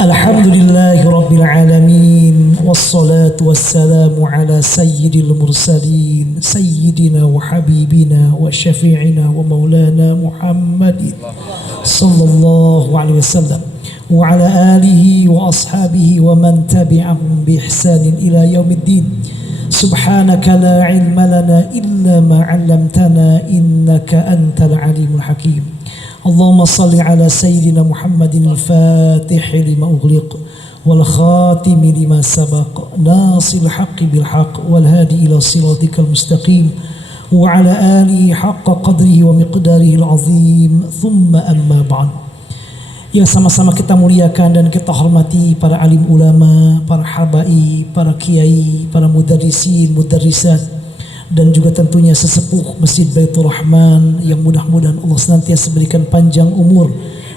Alhamdulillahi Rabbil Alamin. Wassalatu wassalamu ala sayyidil mursalin Sayyidina wa habibina wa syafi'ina wa maulana Muhammadin sallallahu alaihi wasallam wa ala alihi wa ashabihi wa man tabi'ahum bi ihsanin ila yaumiddin. Subhanaka la ilma lana illa ma 'allamtana innaka antal alimul hakim. Allahumma salli ala sayyidina Muhammadin al-fatihi lima ughliq wal khatimi lima sabaq nasil haqqi bil haqq wal hadi ila siratikal mustaqim wa ala alihi haqqa qadrihi wa miqdarihi al-azim. Thumma amma ba'd. Yang sama-sama kita muliakan dan kita hormati para alim ulama, para habaib, para kiai, para mudarrisin, mudarrisat, dan juga tentunya sesepuh Masjid Baitur Rahman yang mudah-mudahan Allah senantiasa berikan panjang umur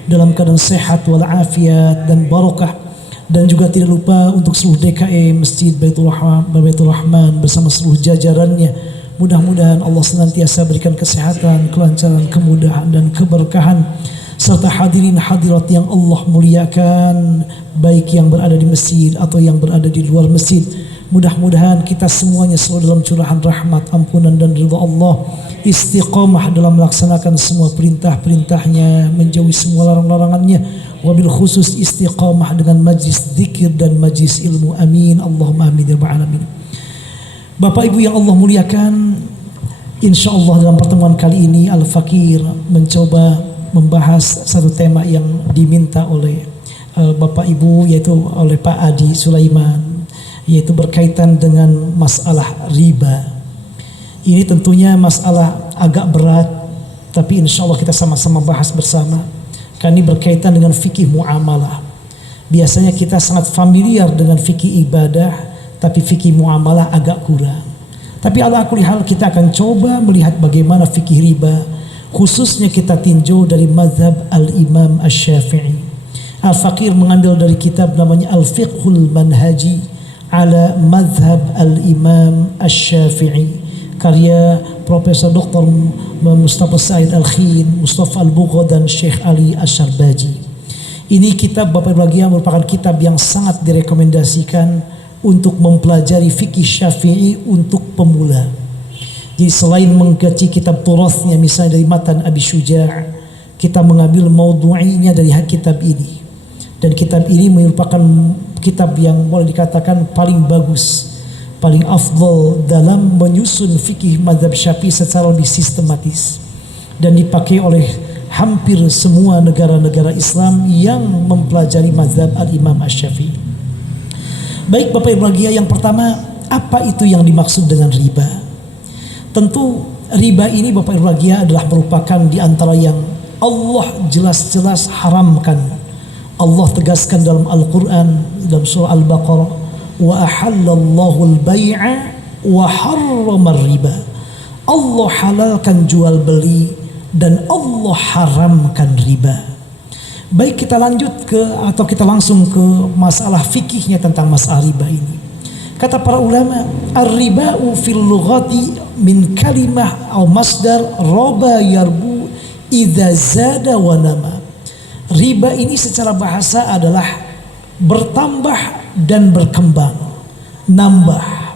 dalam keadaan sehat walafiat dan barakah. Dan juga tidak lupa untuk seluruh DKM Masjid Baitur Rahman bersama seluruh jajarannya. Mudah-mudahan Allah senantiasa berikan kesehatan, kelancaran, kemudahan dan keberkahan, serta hadirin hadirat yang Allah muliakan, baik yang berada di masjid atau yang berada di luar masjid. Mudah-mudahan kita semuanya selalu dalam curahan rahmat, ampunan dan ridha Allah, istiqamah dalam melaksanakan semua perintah-perintahnya, menjauhi semua larang-larangannya, wabil khusus istiqamah dengan majlis zikir dan majlis ilmu. Amin Allahumma amin ya rabbal alamin. Bapak Ibu yang Allah muliakan, insyaallah dalam pertemuan kali ini Al-Fakir mencoba membahas satu tema yang diminta oleh Bapak Ibu, yaitu oleh Pak Adi Sulaiman, yaitu berkaitan dengan masalah riba. Ini tentunya masalah agak berat, tapi insya Allah kita sama-sama bahas bersama, karena ini berkaitan dengan fikih muamalah. Biasanya kita sangat familiar dengan fikih ibadah, tapi fikih muamalah agak kurang. Tapi ala kulli hal kita akan coba melihat bagaimana fikih riba, khususnya kita tinjau dari mazhab al-Imam Asy-Syafi'i. Al-Fakir mengambil dari kitab namanya Al-Fiqhul Manhaji ala Madhab al-Imam Asy-Syafi'i, karya Profesor Dr. Mustafa Said Al-Khin, Mustafa Al-Bugha dan Syekh Ali Asy-Syarbaji. Ini kitab Bapak Ibu merupakan kitab yang sangat direkomendasikan untuk mempelajari fikih Syafi'i untuk pemula. Jadi selain mengkaji kitab turathnya misalnya dari Matan Abi Syuja', kita mengambil maudhu'inya dari kitab ini. Dan kitab ini merupakan kitab yang boleh dikatakan paling bagus, paling afdal dalam menyusun fikih mazhab Syafi'i secara lebih sistematis, dan dipakai oleh hampir semua negara-negara Islam yang mempelajari mazhab al-Imam Asy-Syafi'i. Baik Bapak Ibu, yang pertama, apa itu yang dimaksud dengan riba? Tentu riba ini Bapak Ibu adalah merupakan di antara yang Allah jelas-jelas haramkan. Allah tegaskan dalam Al-Quran, dalam surah Al-Baqarah, wa ahallallahu al-bay'a wa harrama riba. Allah halalkan jual beli dan Allah haramkan riba. Baik, kita lanjut atau kita langsung ke masalah fikihnya tentang masalah riba ini. Kata para ulama, ar-riba'u fil lughati min kalimah atau masdar raba yarbu idza zada wa nama. Riba ini secara bahasa adalah bertambah dan berkembang, nambah,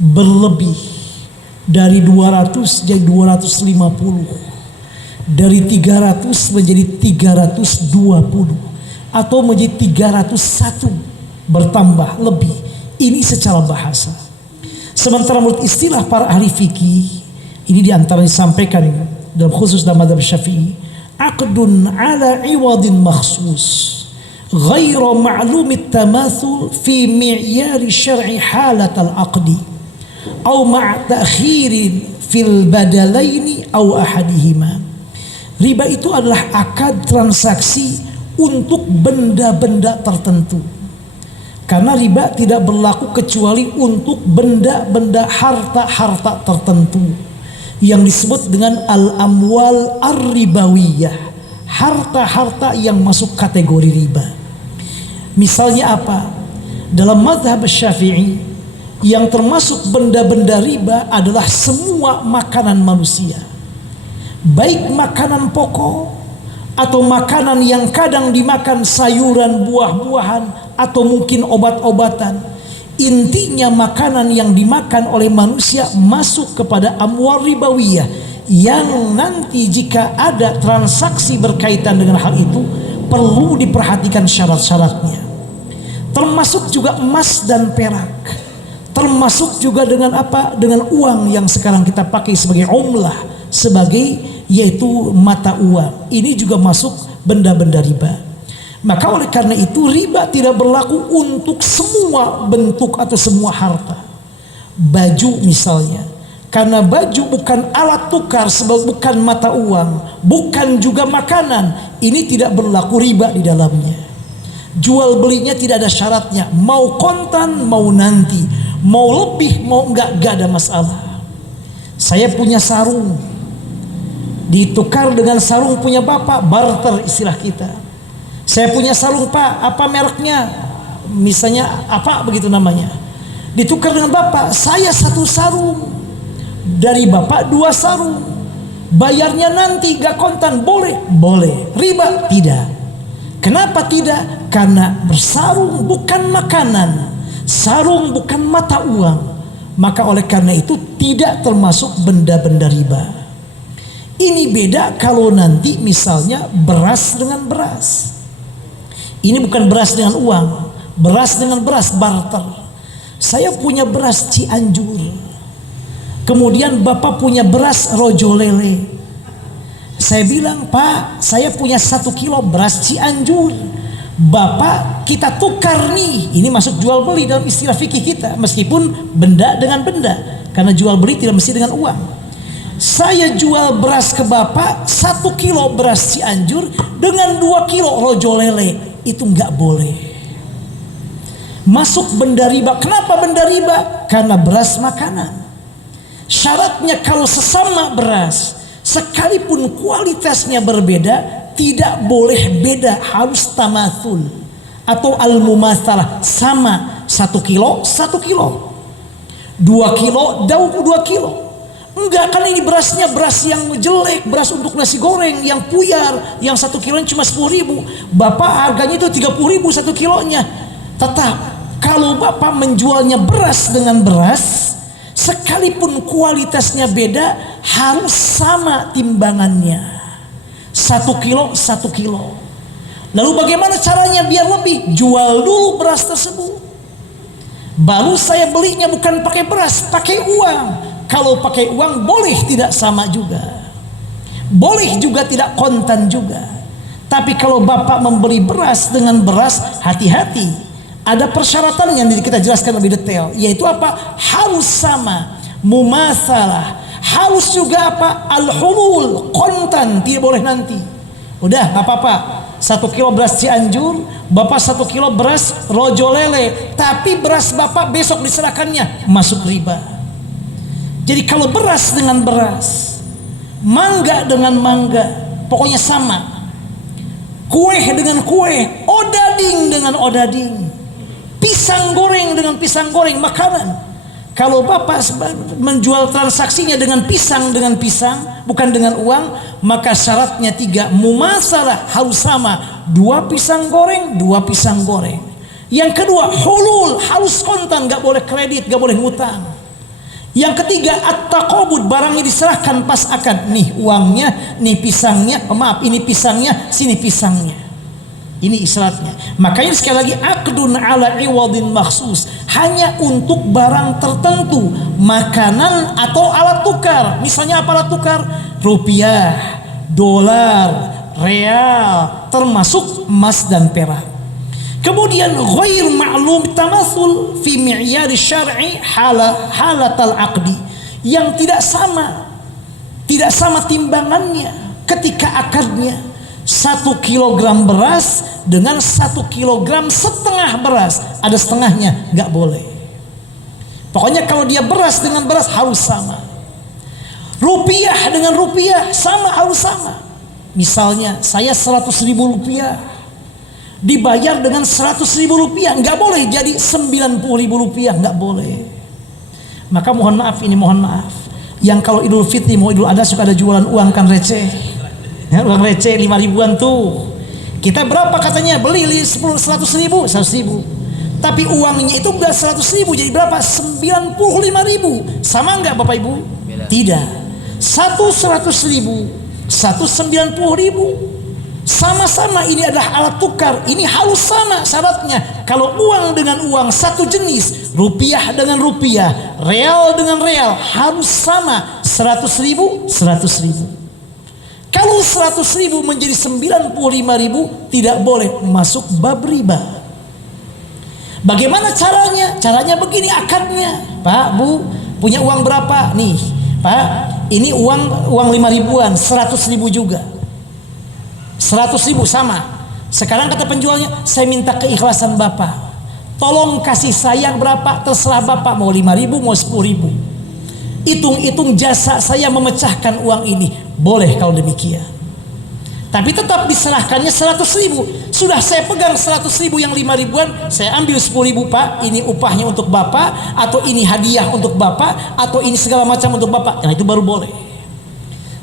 berlebih, dari 200 jadi 250, dari 300 menjadi 320, atau menjadi 301, bertambah, lebih. Ini secara bahasa. Sementara menurut istilah para ahli fikih, ini diantara disampaikan dalam khusus dalam mazhab Syafi'i, aqdun ala iwadin makhsus ghairu ma'lumit tamathul fi mi'yari syar'i halat al-aqdi au ma' ta'khirin fil badalaini au ahadihima. Riba itu adalah akad transaksi untuk benda-benda tertentu, karena riba tidak berlaku kecuali untuk benda-benda harta-harta tertentu yang disebut dengan al-amwal ar-ribawiyah, harta-harta yang masuk kategori riba. Misalnya apa? Dalam mazhab Syafi'i, yang termasuk benda-benda riba adalah semua makanan manusia, baik makanan pokok atau makanan yang kadang dimakan sayuran, buah-buahan, atau mungkin obat-obatan. Intinya makanan yang dimakan oleh manusia masuk kepada amwal ribawiyah, yang nanti jika ada transaksi berkaitan dengan hal itu perlu diperhatikan syarat-syaratnya. Termasuk juga emas dan perak, termasuk juga dengan apa? Dengan uang yang sekarang kita pakai sebagai umlah, sebagai yaitu mata uang. Ini juga masuk benda-benda riba. Maka oleh karena itu riba tidak berlaku untuk semua bentuk atau semua harta. Baju misalnya, karena baju bukan alat tukar, sebab bukan mata uang, bukan juga makanan, ini tidak berlaku riba di dalamnya. Jual belinya tidak ada syaratnya, mau kontan mau nanti, mau lebih mau enggak ada masalah. Saya punya sarung, ditukar dengan sarung punya bapak, barter istilah kita. Saya punya sarung pak, apa mereknya, misalnya apa begitu namanya, ditukar dengan bapak, saya satu sarung, dari bapak 2 sarung, bayarnya nanti gak kontan, boleh? Boleh. Riba? Tidak. Kenapa tidak? Karena bersarung bukan makanan, sarung bukan mata uang, maka oleh karena itu tidak termasuk benda-benda riba. Ini beda kalau nanti misalnya beras dengan beras. Ini bukan beras dengan uang, beras dengan beras, barter. Saya punya beras Cianjur, kemudian bapak punya beras Rojo Lele. Saya bilang, pak, saya punya 1 kilo beras Cianjur, bapak kita tukar nih. Ini masuk jual beli dalam istilah fikih kita, meskipun benda dengan benda, karena jual beli tidak mesti dengan uang. Saya jual beras ke bapak 1 kilo beras Cianjur dengan 2 kilo Rojo Lele. Itu nggak boleh, masuk benda riba. Kenapa benda riba? Karena beras makanan. Syaratnya kalau sesama beras, sekalipun kualitasnya berbeda, tidak boleh beda, harus tamathul atau al-mumatsalah, sama. 1 kilo 1 kilo, 2 kilo 2 kilo. Enggak, kan ini berasnya beras yang jelek, beras untuk nasi goreng yang puyar, yang 1 kilonya cuma 10.000. Bapak harganya itu 30.000 1 kilonya. Tetap kalau bapak menjualnya beras dengan beras, sekalipun kualitasnya beda, harus sama timbangannya, 1 kilo 1 kilo. Lalu bagaimana caranya biar lebih? Jual dulu beras tersebut, baru saya belinya bukan pakai beras, pakai uang. Kalau pakai uang boleh tidak sama juga, boleh juga tidak kontan juga. Tapi kalau bapak membeli beras dengan beras, hati-hati, ada persyaratan yang kita jelaskan lebih detail, yaitu apa? Harus sama, mumasalah, harus juga apa? Al-hulul, kontan, tidak boleh nanti. Udah nggak apa-apa, 1 kilo beras Cianjur, bapak 1 kilo beras Rojo Lele, tapi beras bapak besok diserahkannya, masuk riba. Jadi kalau beras dengan beras, mangga dengan mangga, pokoknya sama. Kue dengan kue, odading dengan odading, pisang goreng dengan pisang goreng, makanan. Kalau bapak menjual transaksinya dengan pisang, bukan dengan uang, maka syaratnya 3, mumasalah, harus sama, 2 pisang goreng 2 pisang goreng. Yang kedua, hulul, harus kontan, gak boleh kredit, gak boleh ngutang. Yang ketiga, at-taqabud, barangnya diserahkan pas akad. Nih uangnya, nih pisangnya, maaf ini pisangnya, sini pisangnya. Ini isyaratnya. Makanya sekali lagi, aqdun ala iwadin makhsus, hanya untuk barang tertentu, makanan atau alat tukar. Misalnya apa alat tukar? Rupiah, dolar, real, termasuk emas dan perak. Kemudian ghair ma'lum tamathul fi mi'yar syar'i halatal aqdi, yang tidak sama timbangannya ketika akadnya. 1 kilogram beras dengan 1,5 kilogram beras, ada setengahnya, nggak boleh. Pokoknya kalau dia beras dengan beras harus sama. Rupiah dengan rupiah sama, harus sama. Misalnya saya 100.000 rupiah dibayar dengan 100.000 rupiah, nggak boleh jadi 90.000 rupiah, nggak boleh. Maka mohon maaf, yang kalau Idul Fitri mau Idul Adha suka ada jualan uang kan receh. Ya, uang receh 5 ribuan tuh. Kita berapa katanya beli 100 ribu, 100 ribu. Tapi uangnya itu udah 100 ribu, jadi berapa? 95 ribu. Sama nggak Bapak Ibu? Beda. Tidak. Satu 100 ribu, satu 90 ribu. Sama-sama ini adalah alat tukar. Ini harus sama syaratnya. Kalau uang dengan uang satu jenis, rupiah dengan rupiah, real dengan real, harus sama. 100 ribu, 100 ribu. Kalau 100 ribu menjadi 95 ribu, tidak boleh masuk bab riba. Bagaimana caranya? Caranya begini akadnya. Pak, Bu, punya uang berapa? Nih, Pak, ini uang 5 ribuan, 100 ribu juga. 100 ribu sama. Sekarang kata penjualnya, saya minta keikhlasan Bapak. Tolong kasih saya berapa, terserah Bapak, mau 5 ribu, mau 10 ribu. Hitung-hitung jasa saya memecahkan uang ini. Boleh kalau demikian. Tapi tetap diserahkannya 100 ribu. Sudah saya pegang 100 ribu yang 5 ribuan, saya ambil 10 ribu Pak, ini upahnya untuk Bapak, atau ini hadiah untuk Bapak, atau ini segala macam untuk Bapak. Nah itu baru boleh.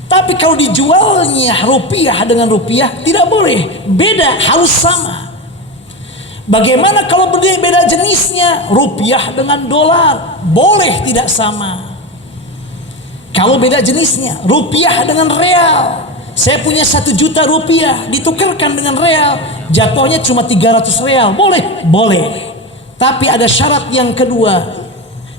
Tapi kalau dijualnya rupiah dengan rupiah, tidak boleh. Beda, harus sama. Bagaimana kalau beda jenisnya? Rupiah dengan dolar, boleh tidak sama. Kalau beda jenisnya, rupiah dengan real. Saya punya 1 juta rupiah, ditukarkan dengan real, jatuhnya cuma 300 real. Boleh? Boleh. Tapi ada syarat yang kedua.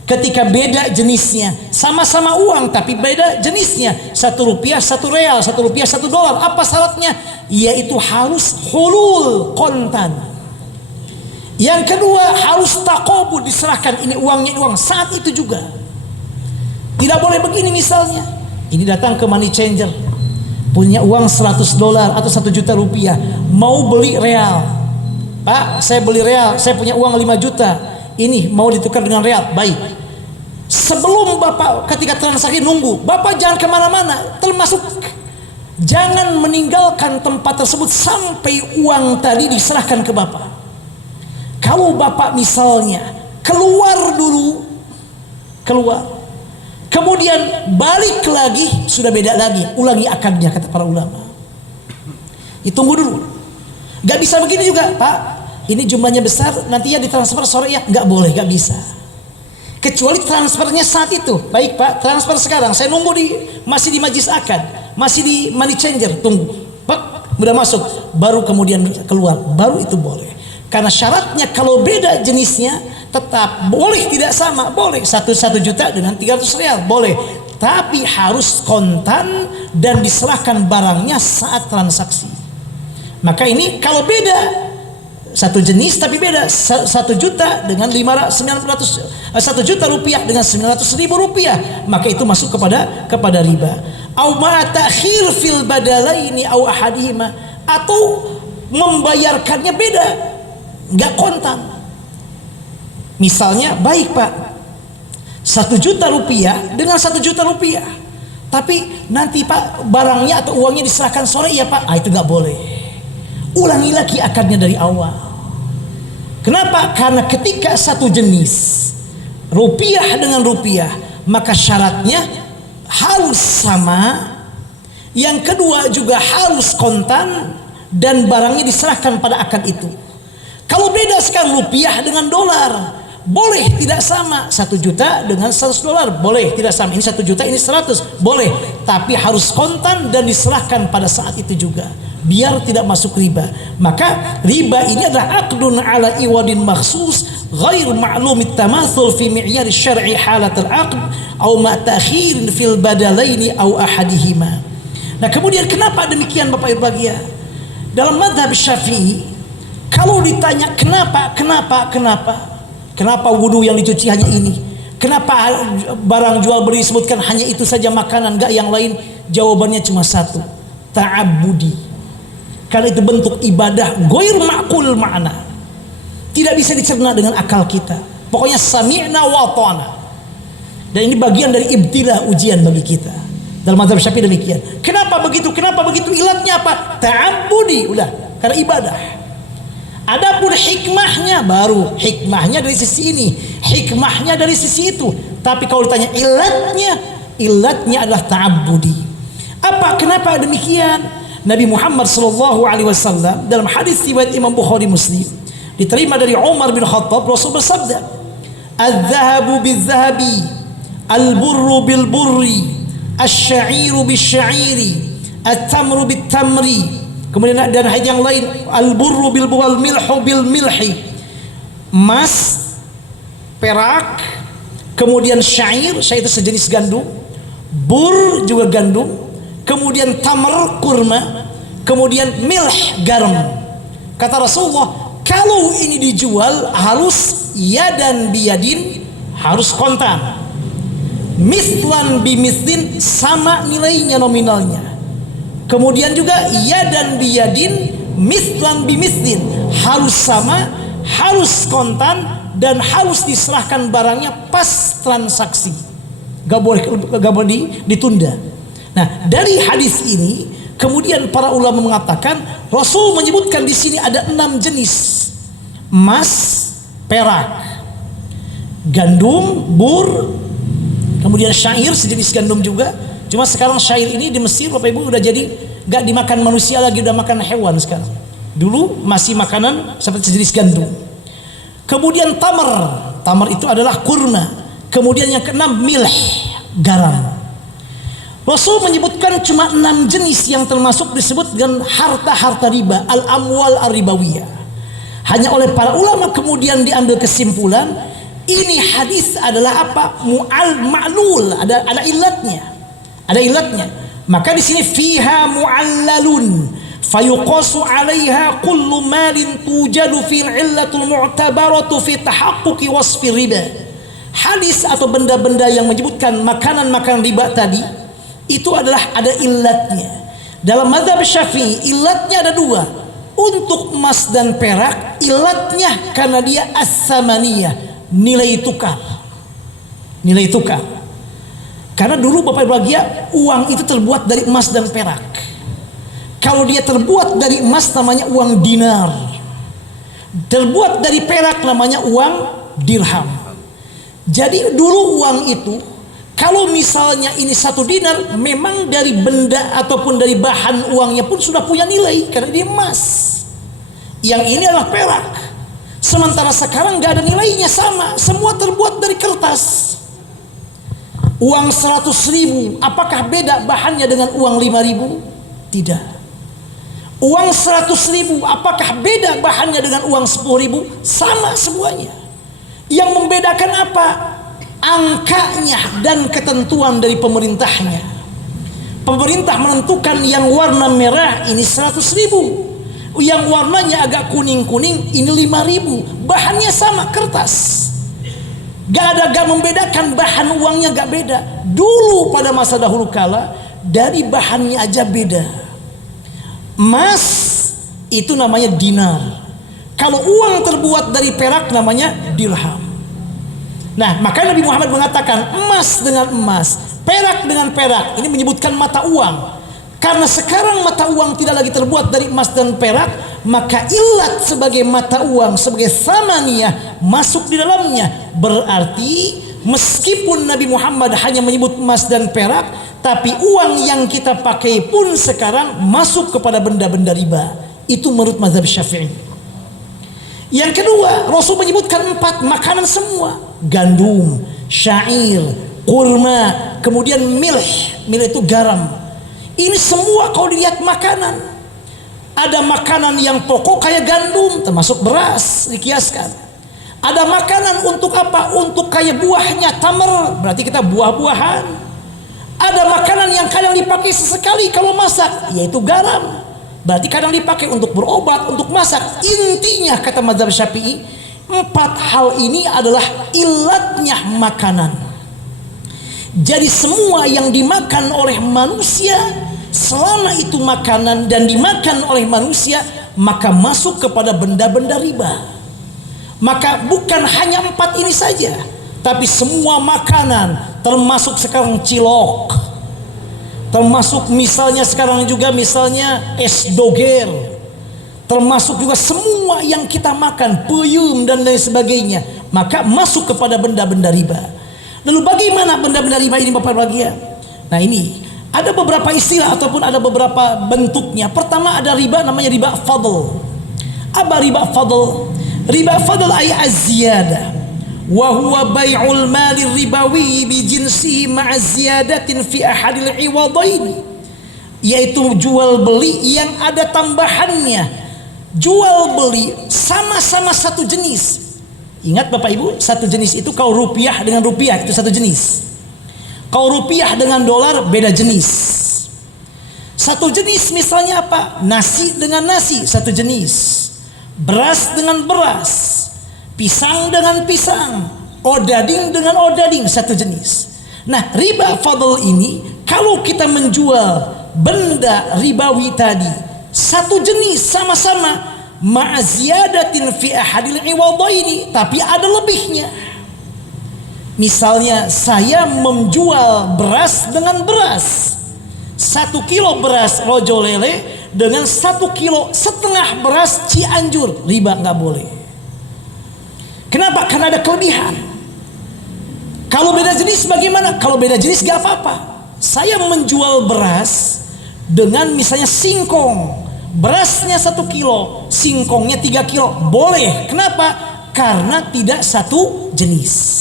Ketika beda jenisnya, sama-sama uang tapi beda jenisnya, 1 rupiah 1 real, 1 rupiah 1 dolar. Apa syaratnya? Yaitu harus hulul kontan. Yang kedua harus taqabud, diserahkan ini uangnya uang saat itu juga. Tidak boleh begini misalnya, ini datang ke money changer, punya uang 100 dolar atau 1 juta rupiah, mau beli real. Pak, saya beli real, saya punya uang 5 juta, ini mau ditukar dengan real. Baik. Sebelum Bapak ketika transaksi nunggu, Bapak jangan kemana-mana, termasuk jangan meninggalkan tempat tersebut sampai uang tadi diserahkan ke Bapak. Kalau Bapak misalnya keluar dulu, kemudian balik lagi, sudah beda lagi, ulangi akadnya kata para ulama. Ditunggu dulu. Gak bisa begini juga, Pak, ini jumlahnya besar, nantinya ditransfer sore ya, gak boleh, gak bisa. Kecuali transfernya saat itu. Baik Pak, transfer sekarang. Saya nunggu masih di majlis akad, masih di money changer, tunggu. Pak, udah masuk, baru kemudian keluar, baru itu boleh. Karena syaratnya kalau beda jenisnya tetap boleh tidak sama, boleh 1 juta dengan 300 real, boleh. Tapi harus kontan dan diserahkan barangnya saat transaksi. Maka ini kalau beda 1 jenis tapi beda, 1 juta dengan 1 juta rupiah dengan 900 ribu rupiah, maka itu masuk kepada riba. Au ma ta'khir fil badalaini au ahadihima, atau membayarkannya beda, nggak kontan. Misalnya, baik Pak, 1 juta rupiah dengan 1 juta rupiah, tapi nanti Pak barangnya atau uangnya diserahkan sore ya Pak, itu nggak boleh. Ulangi lagi akadnya dari awal. Kenapa? Karena ketika 1 jenis rupiah dengan rupiah, maka syaratnya harus sama. Yang kedua juga harus kontan dan barangnya diserahkan pada akad itu. Kalau beda sekarang rupiah dengan dolar, boleh tidak sama. 1 juta dengan 100 dolar boleh tidak sama. Ini 1 juta, ini 100, boleh. Tapi harus kontan dan diserahkan pada saat itu juga, biar tidak masuk riba. Maka riba ini adalah aqdun ala iwadin makhsus ghair ma'lumit tamathul fi mi'yar syar'i halat al-aqd au ma ta'khirin fil badalaini au ahadihima. Nah, kemudian kenapa demikian Bapak Ibu bahagia? Dalam mazhab Syafi'i, kalau ditanya kenapa wudu yang dicuci hanya ini? Kenapa barang jual beli disebutkan hanya itu saja makanan, enggak yang lain? Jawabannya cuma satu, ta'abbudi. Karena itu bentuk ibadah ghair ma'qul ma'na, tidak bisa dicerna dengan akal kita. Pokoknya sami'na wa ta'na. Dan ini bagian dari ibtilah, ujian bagi kita. Dalam mazhab Syafi'i demikian. Kenapa begitu? Ilatnya apa? Ta'abbudi, udah, karena ibadah. Adapun hikmahnya, baru hikmahnya dari sisi ini, hikmahnya dari sisi itu. Tapi kalau ditanya ilatnya adalah ta'abbudi. Kenapa demikian? Nabi Muhammad sallallahu alaihi wasallam dalam hadis riwayat Imam Bukhari Muslim diterima dari Umar bin Khattab, Rasul bersabda, "Adz-dzahabu bil-dzahabi, al-burru bil-burri, asy-sya'iru bis-sya'iri, at-tamru bit-tamri." Kemudian dan hadis yang lain, "Al-burru bil-burri, al-milhu bil-milhi." Emas, perak, kemudian syair itu sejenis gandum, bur juga gandum, kemudian tamar kurma, kemudian milh garam. Kata Rasulullah, kalau ini dijual harus yadan biyadin, harus kontan, mislan bimislin, sama nilainya nominalnya. Kemudian juga yadan biyadin, mislan bimislin, harus sama, harus kontan, dan harus diserahkan barangnya pas transaksi, gak boleh ditunda. Nah, dari hadis ini kemudian para ulama mengatakan Rasul menyebutkan di sini ada 6 jenis: emas, perak, gandum, bur, kemudian syair sejenis gandum juga. Cuma sekarang syair ini di Mesir Bapak Ibu udah jadi gak dimakan manusia lagi, udah makan hewan sekarang. Dulu masih makanan seperti sejenis gandum. Kemudian tamar itu adalah kurma. Kemudian yang keenam milh, garam. Rasul menyebutkan cuma 6 jenis yang termasuk disebut dengan harta-harta riba, al-amwal ar-ribawiyah. Hanya oleh para ulama kemudian diambil kesimpulan ini hadis adalah apa? Ma'lul, ada ilatnya. Ada ilatnya. Maka di sini fiha mu'allalun fayuqasu 'alaiha kullu malin tujadu fil 'illatul mu'tabaratu fi tahaqquqi wasfi riba. Hadis atau benda-benda yang menyebutkan makanan-makanan riba tadi itu adalah ada ilatnya. Dalam mazhab Syafi'i ilatnya ada 2. Untuk emas dan perak ilatnya karena dia as-samaniyah, nilai tukar. Nilai tukar. Karena dulu Bapak Ibu bahagia, uang itu terbuat dari emas dan perak. Kalau dia terbuat dari emas namanya uang dinar, terbuat dari perak namanya uang dirham. Jadi dulu uang itu kalau misalnya ini 1 dinar, memang dari benda ataupun dari bahan uangnya pun sudah punya nilai karena dia emas. Yang ini adalah perak. Sementara sekarang nggak ada nilainya, sama, semua terbuat dari kertas. Uang 100.000, apakah beda bahannya dengan uang 5.000? Tidak. Uang 100.000, apakah beda bahannya dengan uang 10.000? Sama semuanya. Yang membedakan apa? Angkanya dan ketentuan dari pemerintahnya. Pemerintah menentukan yang warna merah ini 100.000, yang warnanya agak kuning-kuning ini 5.000. Bahannya sama, kertas. Gak membedakan, bahan uangnya gak beda. Dulu pada masa dahulu kala dari bahannya aja beda. Emas itu namanya dinar. Kalau uang terbuat dari perak namanya dirham. Nah, maka Nabi Muhammad mengatakan emas dengan emas, perak dengan perak. Ini menyebutkan mata uang. Karena sekarang mata uang tidak lagi terbuat dari emas dan perak, maka ilat sebagai mata uang, sebagai samaniyah masuk di dalamnya. Berarti meskipun Nabi Muhammad hanya menyebut emas dan perak, tapi uang yang kita pakai pun sekarang masuk kepada benda-benda riba. Itu menurut mazhab Syafi'i. Yang kedua, Rasul menyebutkan 4 makanan semua: gandum, syair, kurma, kemudian milh. Milh itu garam. Ini semua kalau dilihat makanan. Ada makanan yang pokok kayak gandum, termasuk beras, dikiaskan. Ada makanan untuk apa? Untuk kayak buahnya, tamar, berarti kita buah-buahan. Ada makanan yang kadang dipakai sesekali kalau masak, yaitu garam. Berarti kadang dipakai untuk berobat, untuk masak. Intinya kata mazhab Syafi'i, 4 hal ini adalah ilatnya makanan. Jadi semua yang dimakan oleh manusia, selama itu makanan dan dimakan oleh manusia, maka masuk kepada benda-benda riba. Maka bukan hanya 4 ini saja, tapi semua makanan, termasuk sekarang cilok, termasuk misalnya sekarang juga misalnya es doger, termasuk juga semua yang kita makan, peyem dan lain sebagainya, maka masuk kepada benda-benda riba. Lalu bagaimana benda-benda riba ini Bapak bahagia? Nah, ini Ada beberapa istilah ataupun ada beberapa bentuknya. Pertama ada riba namanya riba fadl. Apa riba fadl? Riba fadl ay az-ziyadah. Wa huwa bai'ul mali ribawi bi jinsihi ma'a ziyadatin fi ahadil iwadain. Yaitu jual beli yang ada tambahannya. Jual beli sama-sama satu jenis. Ingat Bapak Ibu, satu jenis itu kalau rupiah dengan rupiah itu satu jenis. Kalau rupiah dengan dolar beda jenis. Satu jenis misalnya apa? Nasi dengan nasi satu jenis. Beras dengan beras. Pisang dengan pisang. Odading dengan odading satu jenis. Nah, riba fadl ini kalau kita menjual benda ribawi tadi satu jenis sama-sama ma'ziyadatin fi ahadil iwadaini, tapi ada lebihnya. Misalnya saya menjual beras dengan beras, 1 kilo beras Rojo Lele dengan 1,5 kilo beras Cianjur, riba nggak boleh. Kenapa? Karena ada kelebihan. Kalau beda jenis bagaimana? Kalau beda jenis nggak apa-apa. Saya menjual beras dengan misalnya singkong, berasnya 1 kilo, singkongnya 3 kilo, boleh. Kenapa? Karena tidak satu jenis.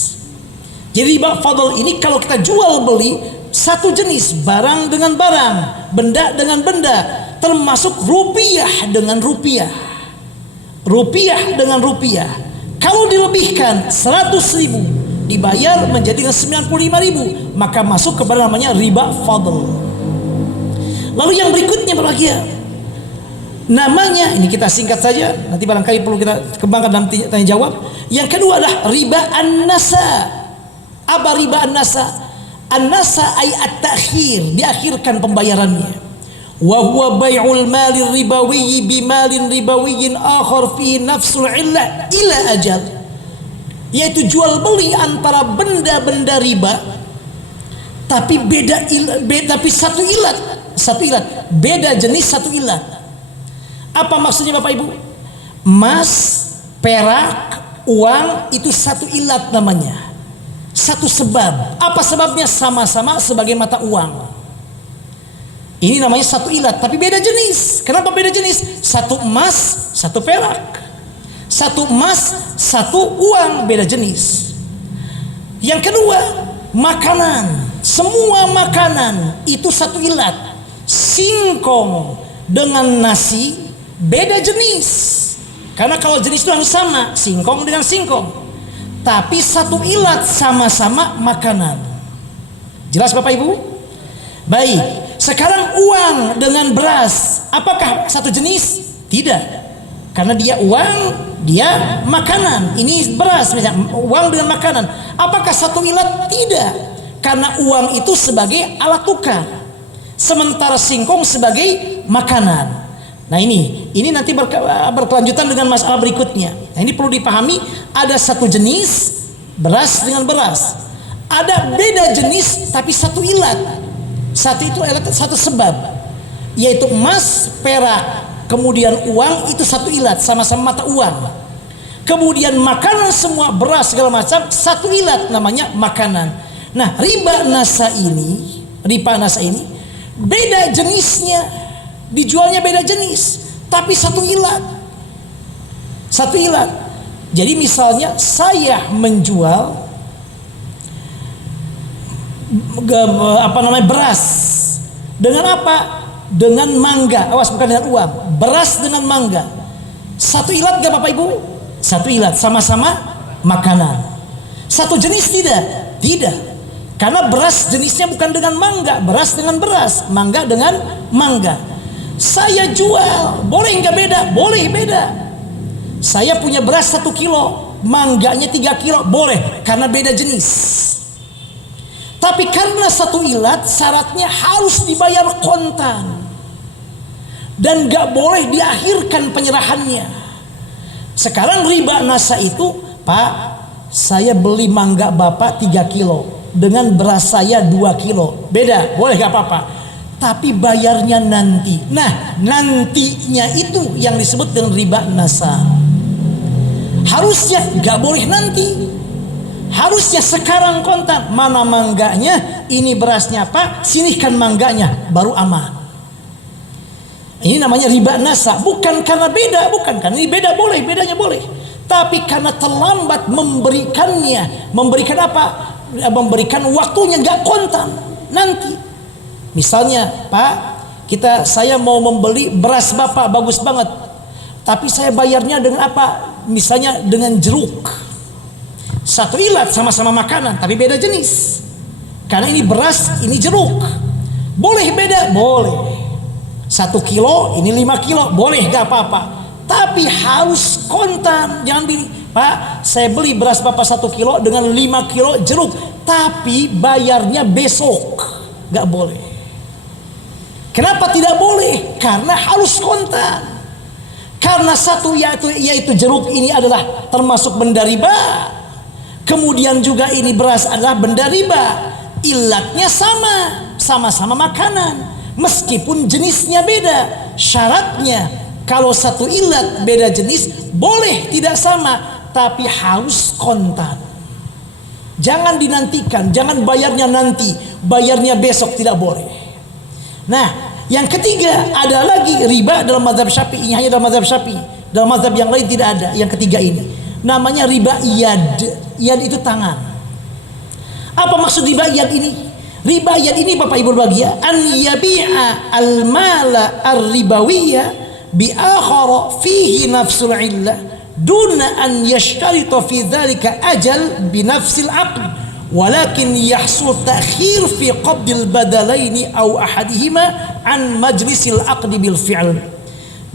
Jadi riba fadl ini kalau kita jual beli satu jenis, barang dengan barang, benda dengan benda, termasuk rupiah dengan rupiah, rupiah dengan rupiah. Kalau dilebihkan 100.000 dibayar menjadi 95.000, maka masuk kepada namanya riba fadl. Lalu yang berikutnya berbahagia, namanya ini kita singkat saja, nanti barangkali perlu kita kembangkan dalam tanya jawab. Yang kedua adalah riba an-nasa. Apa riba an-nasa? An-nasa ay at-ta'khir, diakhirkan pembayarannya. Wa huwa bai'ul mali ribawi bi malin ribawiyyin akhar fi nafsul illah ila ajal. Yaitu jual beli antara benda-benda riba tapi tapi satu ilat, beda jenis satu ilat. Apa maksudnya Bapak Ibu? Emas, perak, uang itu satu ilat namanya. Satu sebab. Apa sebabnya? Sama-sama sebagai mata uang. Ini namanya satu ilat, tapi beda jenis. Kenapa beda jenis? Satu emas, satu perak. Satu emas, satu uang, beda jenis. Yang kedua, makanan. Semua makanan itu satu ilat. Singkong dengan nasi beda jenis. Karena kalau jenis itu harus sama, singkong dengan singkong. Tapi satu ilat, sama-sama makanan. Jelas Bapak Ibu? Baik. Sekarang uang dengan beras, apakah satu jenis? Tidak. Karena dia uang, dia makanan. Ini beras, misalnya uang dengan makanan. Apakah satu ilat? Tidak. Karena uang itu sebagai alat tukar, sementara singkong sebagai makanan. Nah ini nanti berkelanjutan dengan masalah berikutnya. Nah ini perlu dipahami, ada satu jenis beras dengan beras, ada beda jenis tapi satu ilat. Satu itu ilat, satu sebab, yaitu emas, perak, kemudian uang itu satu ilat, sama-sama mata uang. Kemudian makanan semua, beras segala macam, satu ilat namanya makanan. Nah riba nasa ini beda jenisnya, dijualnya beda jenis, tapi satu ilat. Satu ilat. Jadi misalnya saya menjual beras dengan apa? Dengan mangga. Awas, bukan dengan uang. Beras dengan mangga. Satu ilat gak Bapak Ibu? Satu ilat, sama-sama makanan. Satu jenis tidak? Tidak. Karena beras jenisnya bukan dengan mangga, beras dengan beras, mangga dengan mangga. Saya jual, boleh nggak beda? Boleh beda. Saya punya beras 1 kilo, mangganya 3 kilo, boleh, karena beda jenis. Tapi karena satu ilat, syaratnya harus dibayar kontan dan nggak boleh diakhirkan penyerahannya. Sekarang riba nasa itu, Pak, saya beli mangga Bapak 3 kilo dengan beras saya 2 kilo, beda, boleh gak apa-apa, tapi bayarnya nanti. Nah nantinya itu yang disebut dengan riba nasa. Harusnya gak boleh nanti, Harusnya sekarang kontan. Mana mangganya? Ini berasnya Pak, sinikan mangganya, baru aman. Ini namanya riba nasa. Bukan karena beda, bukan karena ini beda boleh, bedanya boleh. Tapi karena terlambat memberikannya. Memberikan apa? Memberikan waktunya nggak kontan nanti. Misalnya Pak, saya mau membeli beras Bapak bagus banget, tapi saya bayarnya dengan apa? Misalnya dengan jeruk. Satu ilat, sama-sama makanan, tapi beda jenis. Karena ini beras, ini jeruk. Boleh beda? Boleh. 1 kilo, ini 5 kilo, boleh gak apa-apa. Tapi harus kontan. Jangan bilang, Pak, saya beli beras Bapak 1 kilo dengan 5 kilo jeruk, tapi bayarnya besok. Gak boleh. Kenapa tidak boleh? Karena harus kontan. Karena satu yaitu jeruk ini adalah termasuk benda riba. Kemudian juga ini beras adalah benda riba. Ilatnya sama-sama makanan. Meskipun jenisnya beda, syaratnya kalau satu ilat beda jenis boleh tidak sama, tapi harus kontan. Jangan dinantikan, jangan bayarnya nanti, bayarnya besok, tidak boleh. Nah, yang ketiga ada lagi riba dalam mazhab Syafi'i, ini hanya dalam mazhab Syafi'i. Dalam mazhab yang lain tidak ada. Yang ketiga ini namanya riba iyad. Iyad itu tangan. Apa maksud riba iyad ini? Riba iyad ini Bapak Ibu berbahagia, an yabi'a al-mala ar-ribawiyya bi akhara fihi nafsul illah duna an yashtarita fi dhalika ajal bi nafsil aqd walakin yahsul ta'khir fi qabdil badalaini aw ahadihima an majlisil aqdi bil fi'l.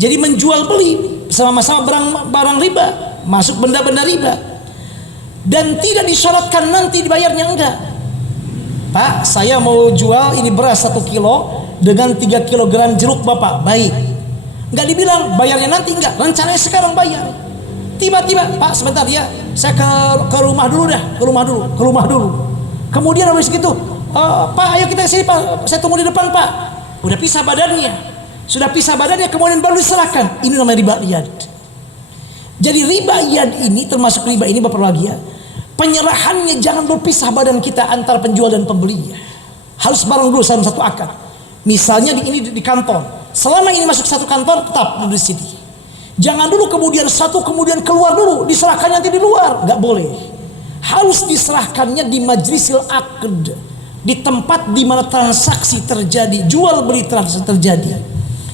Jadi menjual beli sama-sama barang riba, masuk benda-benda riba, dan tidak disyaratkan nanti dibayarnya. Enggak, Pak, saya mau jual ini beras 1 kilo dengan 3 kilogram jeruk Bapak. Baik. Enggak dibilang bayarnya nanti, enggak. Rencananya sekarang bayar. Tiba-tiba, Pak sebentar ya, saya ke rumah dulu dah. Ke rumah dulu. Kemudian habis gitu, Pak ayo kita ke sini Pak, saya tunggu di depan Pak. Udah pisah badannya. Sudah pisah badannya, kemudian baru diserahkan. Ini namanya riba iyad. Jadi riba iyad ini termasuk riba ini Bapak bahagia. Penyerahannya jangan berpisah badan kita antara penjual dan pembelinya. Harus bareng dulu dalam satu akad. Misalnya di kantor. Selama ini masuk satu kantor, tetap duduk di sini. Jangan dulu kemudian satu kemudian keluar dulu, diserahkan nanti di luar. Nggak boleh. Harus diserahkannya di majlisil aqd, di tempat di mana transaksi terjadi, jual beli transaksi terjadi,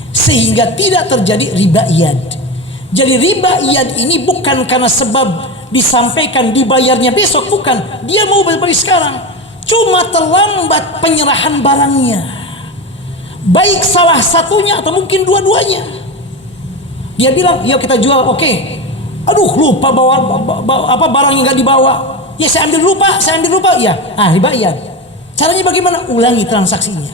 sehingga tidak terjadi riba iyad. Jadi riba iyad ini bukan karena sebab disampaikan dibayarnya besok, bukan. Dia mau beli sekarang, cuma terlambat penyerahan barangnya, baik salah satunya atau mungkin dua-duanya. Dia bilang, yuk kita jual, oke. Aduh, lupa bawa barangnya nggak dibawa. Ya saya ambil lupa, ya. Riba iyad. Caranya bagaimana? Ulangi transaksinya.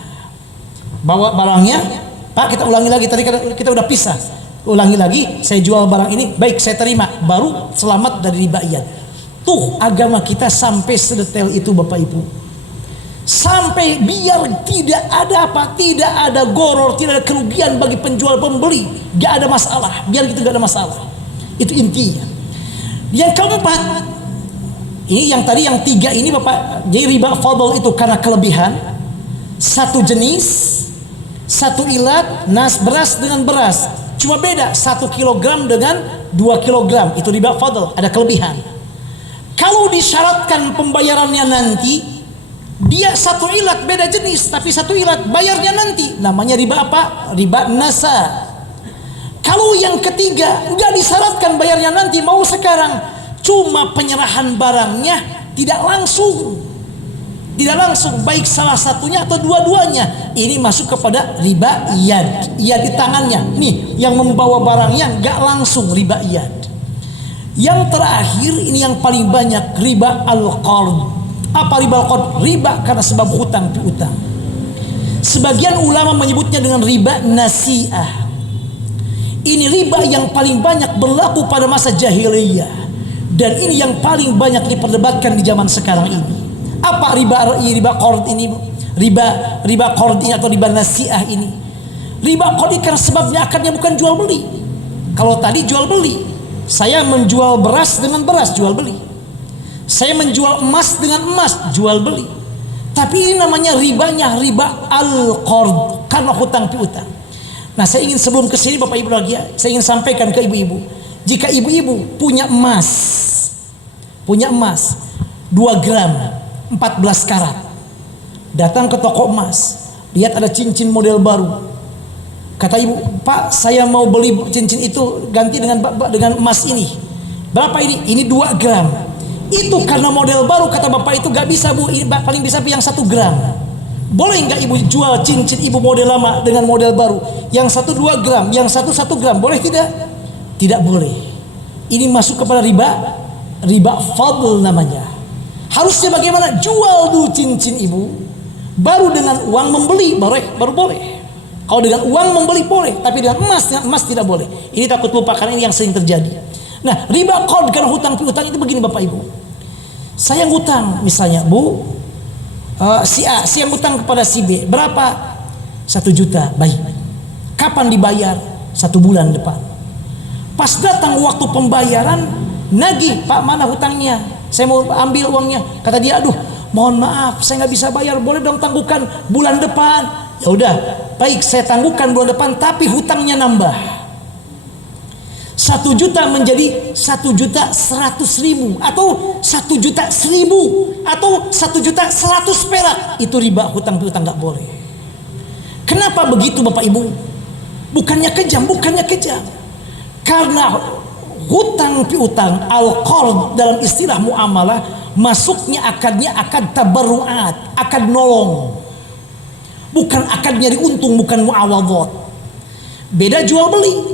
Bawa barangnya, Pak kita ulangi lagi, tadi kita udah pisah. Ulangi lagi, saya jual barang ini, baik saya terima, baru selamat dari riba iyad. Tuh agama kita sampai sedetail itu Bapak Ibu. Sampai biar tidak ada tidak ada goror, tidak ada kerugian bagi penjual pembeli, gak ada masalah, biar gitu gak ada masalah. Itu intinya. Yang keempat, ini yang tadi yang 3 ini Bapak, jadi riba fadl itu karena kelebihan, satu jenis, satu ilat, beras dengan beras. Cuma beda 1 kilogram dengan 2 kilogram, itu riba fadl, ada kelebihan. Kalau disyaratkan pembayarannya nanti, dia satu ilat beda jenis, tapi satu ilat bayarnya nanti, namanya riba apa? Riba nasa. Kalau yang ketiga nggak disyaratkan bayarnya nanti, mau sekarang, cuma penyerahan barangnya tidak langsung, baik salah satunya atau dua-duanya, ini masuk kepada riba iyad. Iyad di tangannya, nih yang membawa barangnya nggak langsung, riba iyad. Yang terakhir ini yang paling banyak, riba al-qard. Apa riba al-qard? Riba karena sebab hutang piutang. Sebagian ulama menyebutnya dengan riba nasi'ah. Ini riba yang paling banyak berlaku pada masa jahiliyah, dan ini yang paling banyak diperdebatkan di zaman sekarang ini. Apa riba qard ini? Riba qard ini atau riba nasi'ah ini? Riba qard ini karena sebabnya akadnya bukan jual beli. Kalau tadi jual beli, saya menjual beras dengan beras, jual beli. Saya menjual emas dengan emas, jual beli. Tapi ini namanya ribanya riba al-qard, karena hutang piutang. Nah, saya ingin sebelum ke sini Bapak Ibu lagi ya, saya ingin sampaikan ke ibu-ibu. Jika ibu-ibu punya emas 2 gram 14 karat, datang ke toko emas, lihat ada cincin model baru. Kata ibu, "Pak, saya mau beli cincin itu ganti dengan emas ini. Berapa ini?" "Ini 2 gram." Itu karena model baru, kata bapak itu, "Gak bisa Bu, ini paling bisa yang 1 gram." Boleh nggak ibu jual cincin ibu model lama dengan model baru? Yang satu 2 gram, yang satu 1 gram, boleh tidak? Tidak boleh. Ini masuk kepada riba fadl namanya. Harusnya bagaimana? Jual dulu cincin ibu, baru dengan uang membeli, baru boleh. Kalau dengan uang membeli boleh, tapi dengan emas tidak boleh. Ini takut lupa karena ini yang sering terjadi. Nah, riba qard karena hutang piutang itu begini Bapak Ibu. Saya ngutang misalnya, Bu, si A ngutang kepada si B, berapa? 1 juta, baik. Kapan dibayar? 1 bulan depan. Pas datang waktu pembayaran, nagih, "Pak, mana hutangnya? Saya mau ambil uangnya." Kata dia, "Aduh, mohon maaf, saya nggak bisa bayar, boleh dong tangguhkan bulan depan." Ya udah, baik, saya tangguhkan bulan depan, tapi hutangnya nambah. 1 juta menjadi 1.100.000 atau 1.100.000 atau 1.100.000 perak. Itu riba hutang piutang, nggak boleh. Kenapa begitu Bapak Ibu? Bukannya kejam. Karena hutang piutang al-qard dalam istilah muamalah masuknya akadnya akad tabarruat, akad nolong. Bukan akad nyari untung, bukan muawadhat. Beda jual beli.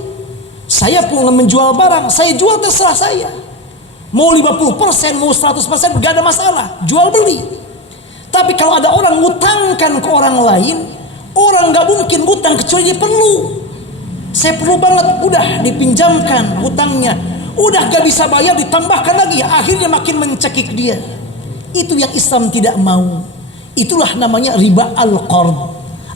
Saya pun menjual barang, saya jual terserah saya. Mau 50%, mau 100%, gak ada masalah. Jual beli. Tapi kalau ada orang ngutangkan ke orang lain, orang gak mungkin ngutang kecuali dia perlu. Saya perlu banget, udah dipinjamkan hutangnya, udah gak bisa bayar, ditambahkan lagi, akhirnya makin mencekik dia. Itu yang Islam tidak mau. Itulah namanya riba al-qard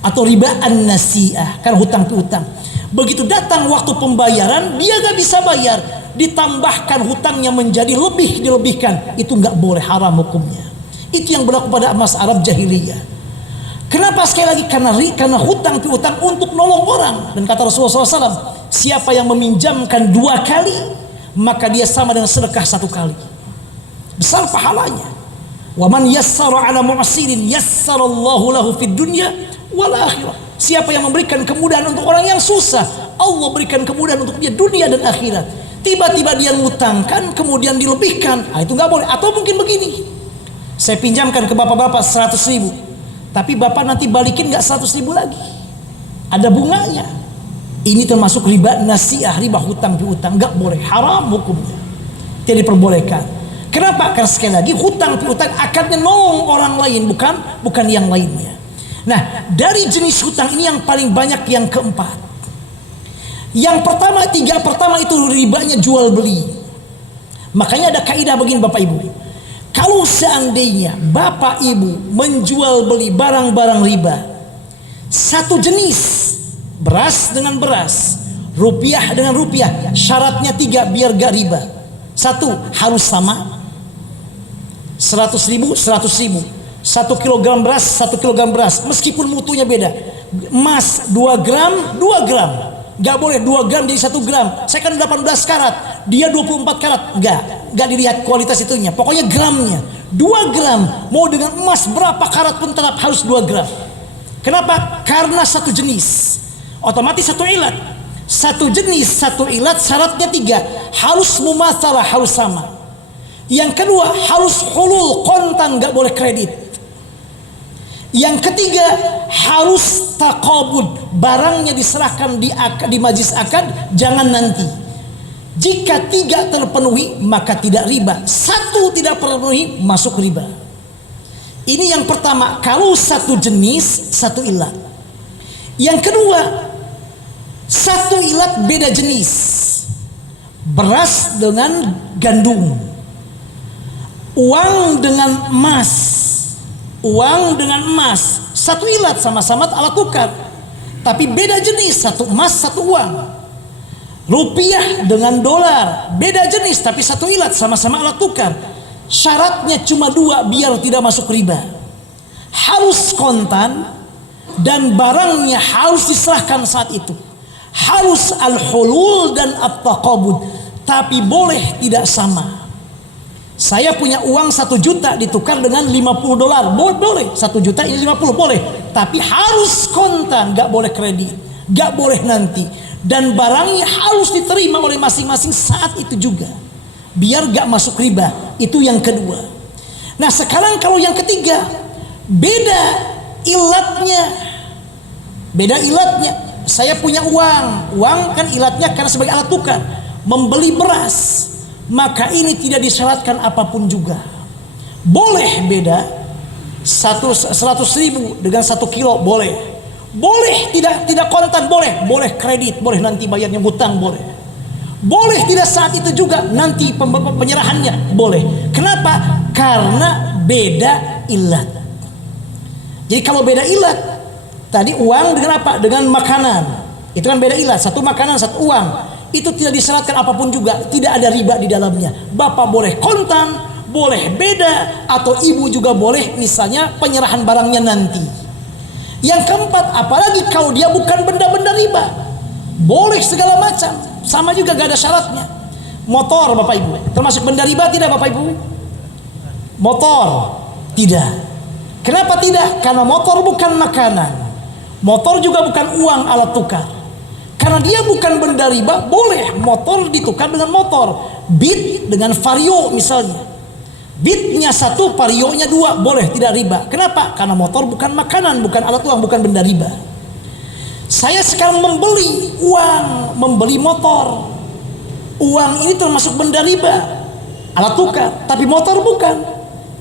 atau riba an-nasi'ah, karena hutang piutang. Begitu datang waktu pembayaran, dia gak bisa bayar, ditambahkan hutangnya menjadi dilebihkan. Itu gak boleh, haram hukumnya. Itu yang berlaku pada emas Arab jahiliyah. Kenapa? Sekali lagi karena hutang piutang untuk nolong orang. Dan kata Rasulullah SAW, siapa yang meminjamkan 2 kali, maka dia sama dengan sedekah 1 kali. Besar pahalanya. Wa man yassara 'ala mu'sirin yassarallahu lahu fid dunya wal akhirah. Siapa yang memberikan kemudahan untuk orang yang susah, Allah berikan kemudahan untuk dia dunia dan akhirat. Tiba-tiba dia ngutangkan kemudian dilebihkan, itu nggak boleh. Atau mungkin begini, saya pinjamkan ke bapak-bapak 100.000, tapi bapak nanti balikin nggak 100.000 lagi, ada bunganya. Ini termasuk riba nasi'ah, riba hutang piutang, nggak boleh, haram hukumnya, tidak diperbolehkan. Kenapa? Karena sekali lagi hutang piutang akadnya nolong orang lain, bukan yang lainnya. Nah, dari jenis hutang ini yang paling banyak yang keempat. Yang pertama, 3 pertama itu ribanya jual beli. Makanya ada kaidah begini Bapak Ibu. Kalau seandainya Bapak Ibu menjual beli barang-barang riba, satu jenis, beras dengan beras, rupiah dengan rupiah, syaratnya 3 biar gak riba. 1, harus sama, 100.000, 100.000. 1 kilogram beras, 1 kilogram beras, meskipun mutunya beda. Emas 2 gram, 2 gram. Gak boleh 2 gram jadi 1 gram. Saya kan 18 karat, dia 24 karat. Gak dilihat kualitas itunya, pokoknya gramnya. 2 gram, mau dengan emas berapa karat pun tetap harus 2 gram. Kenapa? Karena satu jenis, otomatis satu ilat. Satu jenis, satu ilat, syaratnya 3. Harus mumatsalah, harus sama. Yang kedua, harus hulul, kontan, gak boleh kredit. Yang ketiga, harus taqabud, barangnya diserahkan di majlis akad, jangan nanti. Jika 3 terpenuhi, maka tidak riba. 1 tidak terpenuhi, masuk riba. Ini yang pertama, kalau satu jenis, satu ilat. Yang kedua, satu ilat beda jenis, beras dengan gandum, uang dengan emas, uang dengan emas, satu ilat, sama-sama alat tukar, tapi beda jenis, satu emas, satu uang. Rupiah dengan dolar, beda jenis, tapi satu ilat, sama-sama alat tukar. Syaratnya cuma dua biar tidak masuk riba. Harus kontan dan barangnya harus diserahkan saat itu. Harus al-hulul dan at-taqabud. Tapi boleh tidak sama. Saya punya uang 1 juta ditukar dengan 50 dolar. Boleh. 1 juta ini 50 boleh. Tapi harus kontan, gak boleh kredit, gak boleh nanti. Dan barangnya harus diterima oleh masing-masing saat itu juga. Biar gak masuk riba. Itu yang kedua. Nah sekarang kalau yang ketiga, beda ilatnya. Beda ilatnya. Saya punya uang. Uang kan ilatnya karena sebagai alat tukar. Membeli beras. Maka ini tidak disyaratkan apapun juga. Boleh beda. 100 ribu dengan 1 kilo boleh. Boleh tidak kontan boleh. Boleh kredit, boleh nanti bayarnya hutang boleh. Boleh tidak saat itu juga, nanti penyerahannya boleh. Kenapa? Karena beda ilat. Jadi kalau beda ilat, tadi uang dengan apa? Dengan makanan. Itu kan beda ilat. Satu makanan, satu uang. Itu tidak disyaratkan apapun juga. Tidak ada riba di dalamnya. Bapak boleh kontan, boleh beda, atau ibu juga boleh misalnya penyerahan barangnya nanti. Yang keempat, apalagi kalau dia bukan benda-benda riba, boleh segala macam. Sama juga gak ada syaratnya. Motor Bapak Ibu termasuk benda riba tidak Bapak Ibu? Motor tidak. Kenapa tidak? Karena motor bukan makanan. Motor juga bukan uang alat tukar. Karena dia bukan benda riba, boleh motor ditukar dengan motor. Beat dengan vario misalnya. Beatnya 1, varionya 2, boleh tidak riba. Kenapa? Karena motor bukan makanan, bukan alat uang, bukan benda riba. Saya sekarang membeli uang, membeli motor. Uang ini termasuk benda riba, alat tukar, tapi motor bukan.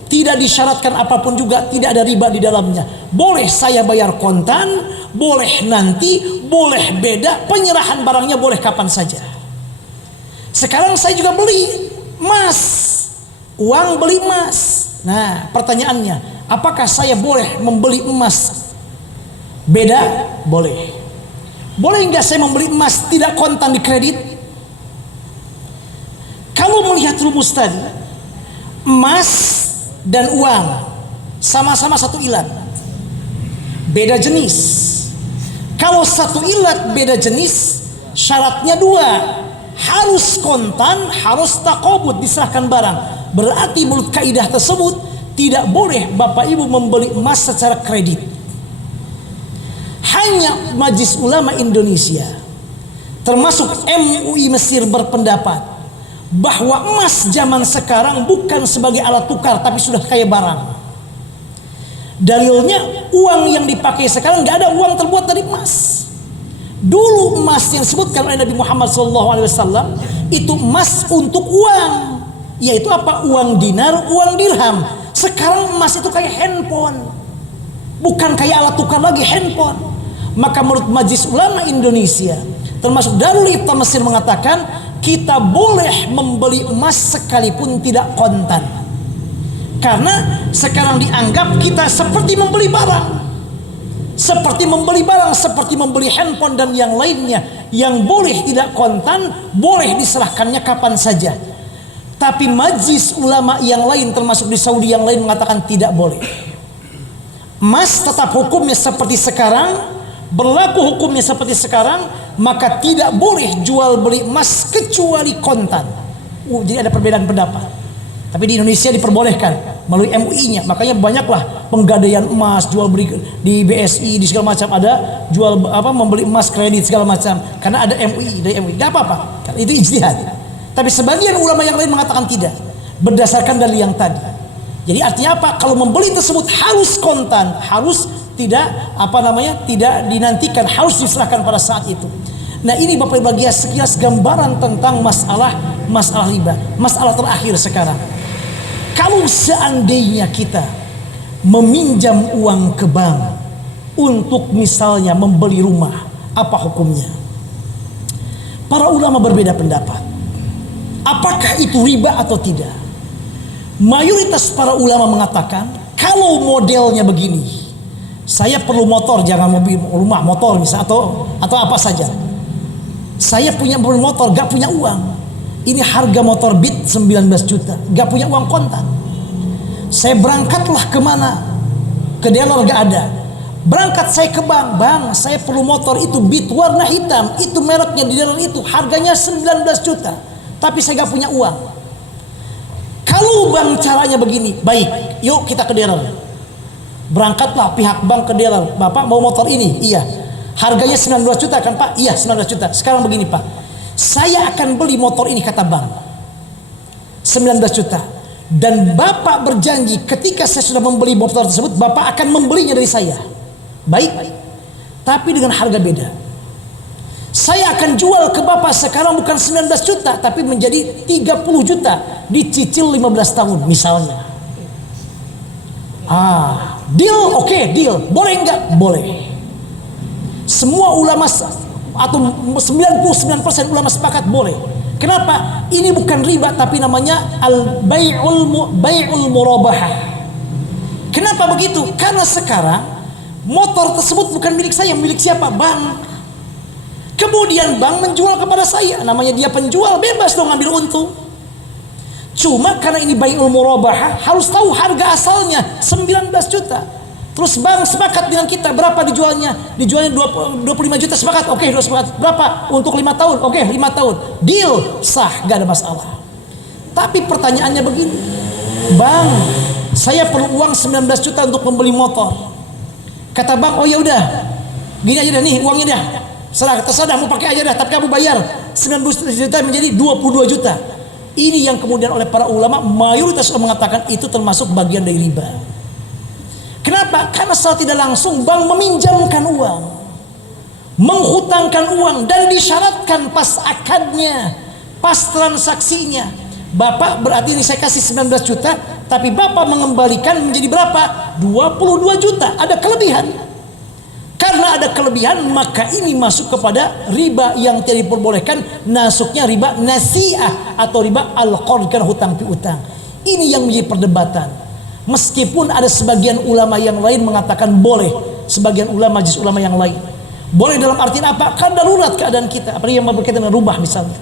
Tidak disyaratkan apapun juga, tidak ada riba di dalamnya. Boleh saya bayar kontan, boleh nanti, boleh beda, penyerahan barangnya boleh kapan saja. Sekarang saya juga beli emas, uang beli emas. Nah pertanyaannya, apakah saya boleh membeli emas beda? Boleh. Boleh nggak saya membeli emas tidak kontan di kredit? Kalau melihat rumus tadi, emas dan uang sama-sama satu ilat, beda jenis. Kalau satu ilat beda jenis, syaratnya 2, harus kontan, harus taqabud, diserahkan barang. Berarti menurut kaidah tersebut tidak boleh Bapak Ibu membeli emas secara kredit. Hanya Majelis Ulama Indonesia termasuk MUI Mesir berpendapat bahwa emas zaman sekarang bukan sebagai alat tukar tapi sudah kayak barang. Dalilnya uang yang dipakai sekarang nggak ada uang terbuat dari emas. Dulu emas yang disebutkan oleh Nabi Muhammad SAW itu emas untuk uang, yaitu apa? Uang dinar, uang dirham. Sekarang emas itu kayak handphone, bukan kayak alat tukar lagi, handphone. Maka menurut Majelis Ulama Indonesia termasuk Darul Ifta Mesir mengatakan kita boleh membeli emas sekalipun tidak kontan. Karena sekarang dianggap kita seperti membeli barang. Seperti membeli barang, seperti membeli handphone dan yang lainnya. Yang boleh tidak kontan, boleh diserahkannya kapan saja. Tapi Majelis Ulama yang lain termasuk di Saudi yang lain mengatakan tidak boleh. Emas tetap hukumnya seperti sekarang, berlaku hukumnya seperti sekarang, maka tidak boleh jual beli emas kecuali kontan. Jadi ada perbedaan pendapat. Tapi di Indonesia diperbolehkan melalui MUI-nya. Makanya banyaklah penggadaian emas, jual beli di BSI, di segala macam ada jual membeli emas kredit segala macam. Karena ada MUI, dari MUI. Tidak apa-apa. Itu ijtihad. Tapi sebagian ulama yang lain mengatakan tidak, berdasarkan dalil yang tadi. Jadi artinya apa? Kalau membeli tersebut harus kontan, harus tidak tidak dinantikan, harus diserahkan pada saat itu. Nah ini Bapak Ibu bagian sekilas gambaran tentang masalah riba. Masalah terakhir sekarang, kalau seandainya kita meminjam uang ke bank untuk misalnya membeli rumah, apa hukumnya? Para ulama berbeda pendapat. Apakah itu riba atau tidak? Mayoritas para ulama mengatakan kalau modelnya begini, saya perlu motor, jangan mobil, rumah, motor misalnya, atau apa saja. Saya punya mobil motor, gak punya uang. Ini harga motor Beat 19 juta, gak punya uang kontan. Saya berangkatlah kemana? Ke dealer gak ada. Berangkat saya ke bank, bang saya perlu motor itu Beat warna hitam, itu mereknya di dealer itu, harganya 19 juta, tapi saya gak punya uang. Kalau bang caranya begini, baik, yuk kita ke dealer. Berangkatlah pihak bank ke dealer, bapak mau motor ini? Iya. Harganya 19 juta kan pak? Iya 19 juta. Sekarang begini pak, saya akan beli motor ini kata bank 19 juta, dan bapak berjanji ketika saya sudah membeli motor tersebut, bapak akan membelinya dari saya. Baik, tapi dengan harga beda. Saya akan jual ke bapak sekarang bukan 19 juta, tapi menjadi 30 juta, dicicil 15 tahun misalnya. Deal, oke, deal. Boleh enggak? Boleh. Semua ulama atau 99% ulama sepakat boleh. Kenapa? Ini bukan riba, tapi namanya bai'ul murabahah. Kenapa begitu? Karena sekarang motor tersebut bukan milik saya, milik siapa? Bank. Kemudian bank menjual kepada saya, namanya dia penjual, bebas dong ngambil untung. Cuma karena ini bai'ul murabahah, harus tahu harga asalnya 19 juta. Terus bank sepakat dengan kita, berapa dijualnya? Dijualnya 25 juta, sepakat. Oke, sepakat. Berapa? Untuk 5 tahun. Oke, 5 tahun. Deal, sah, gak ada masalah. Tapi pertanyaannya begini, bang, saya perlu uang 19 juta untuk membeli motor. Kata bang, oh ya udah, gini aja dah nih uangnya dah. Terserah mau pakai aja dah, tapi kamu bayar 19 juta menjadi 22 juta. Ini yang kemudian oleh para ulama mayoritas mengatakan itu termasuk bagian dari riba. Kenapa? Karena secara tidak langsung bank meminjamkan uang, menghutangkan uang, dan disyaratkan pas akadnya, pas transaksinya. Bapak berarti ini saya kasih 19 juta, tapi bapak mengembalikan menjadi berapa? 22 juta. Ada kelebihan. Karena ada kelebihan, maka ini masuk kepada riba yang tidak diperbolehkan. Masuknya riba nasi'ah atau riba al-qard, karena hutang piutang. Ini yang menjadi perdebatan. Meskipun ada sebagian ulama yang lain mengatakan boleh, sebagian ulama, majelis ulama yang lain boleh dalam artian apa? Kan darurat keadaan kita, apalagi yang berkaitan dengan rubah misalnya.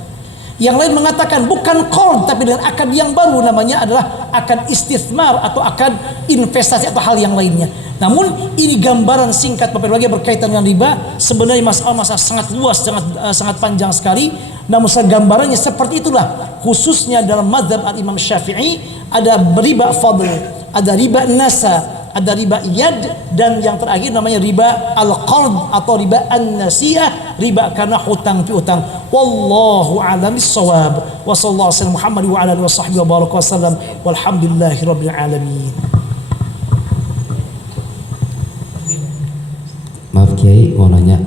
Yang lain mengatakan bukan qard, tapi dengan akad yang baru, namanya adalah akad istithmar atau akad investasi atau hal yang lainnya. Namun ini gambaran singkat Bapak Ibu berkaitan dengan riba. Sebenarnya masalah sangat luas, sangat panjang sekali. Namun gambarannya seperti itulah. Khususnya dalam mazhab al-Imam Syafi'i ada riba fadl, ada riba nasa, ada riba iyad, dan yang terakhir namanya riba al-qard atau riba an-nasiyah, riba karena hutang piutang. Wallahu a'lam bissawab. Wa sallallahu alaihi wasallam Muhammad wa ala alihi washabbihi wa baraka wasallam. Walhamdulillahirabbil alamin. Maaf Kiai, mau nanya.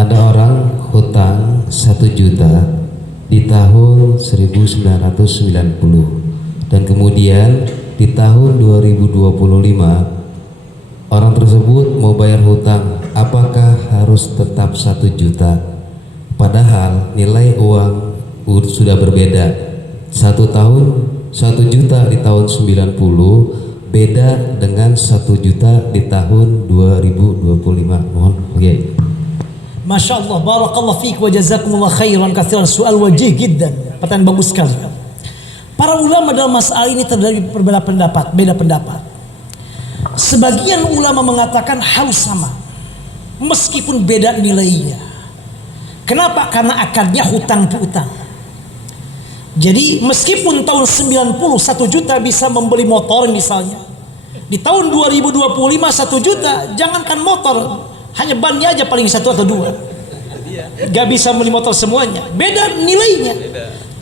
Ada orang hutang 1 juta di tahun 1990, dan kemudian di tahun 2025 orang tersebut mau bayar hutang. Apakah harus tetap 1 juta? Padahal nilai uang sudah berbeda. 1 tahun 1 juta di tahun 90 beda dengan 1 juta di tahun 2025. Mohon okay. Masya Allah, barakallah fiik wa jazakumullah khairan katsiran. Soal wajih jiddan, pertanyaan bagus sekali. Para ulama dalam masalah ini terjadi berbeda pendapat. Sebagian ulama mengatakan harus sama, meskipun beda nilainya. Kenapa? Karena akadnya hutang piutang. Jadi meskipun tahun 90 1 juta bisa membeli motor misalnya, di tahun 2025 1 juta, jangankan motor, hanya bannya aja paling 1 atau 2. Gak bisa membeli motor semuanya, beda nilainya.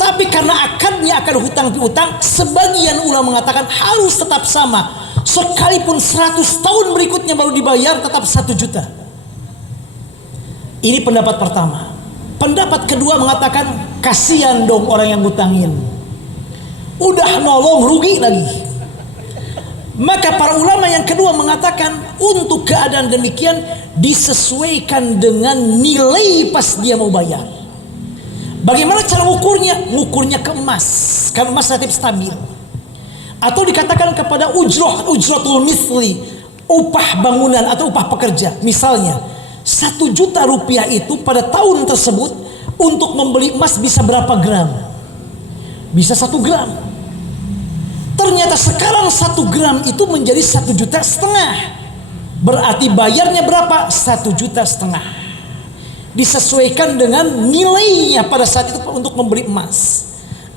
Tapi karena akadnya akad hutang piutang, sebagian ulama mengatakan harus tetap sama. Sekalipun 100 tahun berikutnya baru dibayar, tetap 1 juta. Ini pendapat pertama. Pendapat kedua mengatakan kasihan dong orang yang ngutangin, udah nolong rugi lagi. Maka para ulama yang kedua mengatakan untuk keadaan demikian disesuaikan dengan nilai pas dia mau bayar. Bagaimana cara ukurnya? Ngukurnya ke emas, karena emas relatif stabil. Atau dikatakan kepada ujratul misli, upah bangunan atau upah pekerja. Misalnya 1 juta rupiah itu pada tahun tersebut untuk membeli emas bisa berapa gram? Bisa 1 gram. Ternyata sekarang 1 gram itu menjadi 1,5 juta. Berarti bayarnya berapa? 1,5 juta. Disesuaikan dengan nilainya pada saat itu untuk membeli emas.